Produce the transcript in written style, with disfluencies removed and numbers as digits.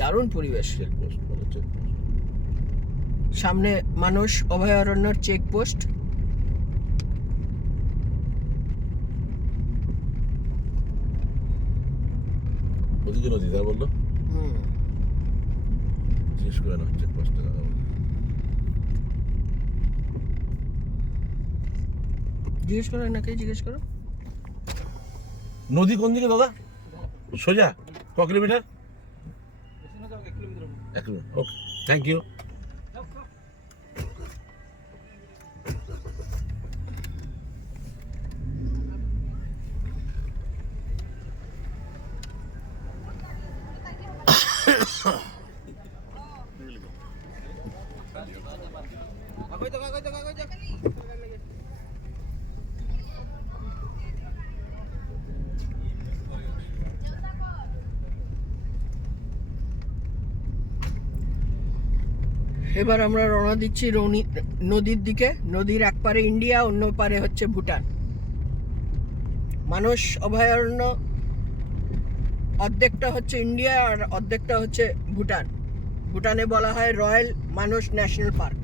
দারুণ পরিবেশ। চেকপোস্ট বলে, চেকপোস্ট। সামনে মানস অভয়ারণ্যের চেকপোস্ট। ওদিকে নদী, তাই বললো। জিজ্ঞেস করে না চেকপোস্টে দাদা বললো। জিজ্ঞেস করো না, কে জিজ্ঞেস করো। নদী কোন দিকে দাদা? সোজা ক kilometre? 1 kilometre. Okay, thank you. এবার আমরা রওনা দিচ্ছি নদীর দিকে। নদীর এক পারে ইন্ডিয়া, অন্য পারে হচ্ছে ভুটান। মানস অভয়ারণ্য অর্ধেকটা হচ্ছে ইন্ডিয়া আর অর্ধেকটা হচ্ছে ভুটান। ভুটানে বলা হয় রয়্যাল মানস ন্যাশনাল পার্ক।